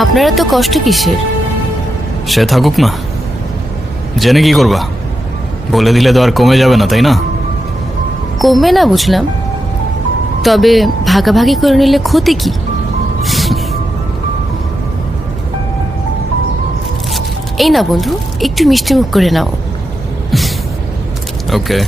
আপনারা তো কষ্ট কিসের? সে থাকুক না, জেনে কি করবা? বলে দিলে তো আর কমে যাবে না, তাই না? কমবে না বুঝলাম, তবে ভাগাভাগি করে নিলে ক্ষতি কি? এই না বন্ধু, একটু মিষ্টি মুখ করে নাও। ওকে।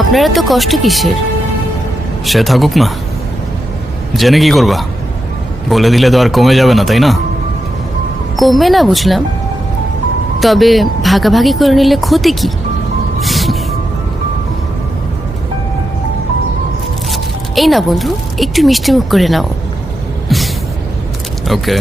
আপনারা তো কষ্ট কিসের? সে থাকুক না, জেনে কি করবা? বলে দিলে তো আর কমে যাবে না, তাই না? কমবে না বুঝলাম, তবে ভাগাভাগি করে নিলে ক্ষতি কি? এই না বন্ধু, একটু মিষ্টি মুখ করে নাও। ওকে।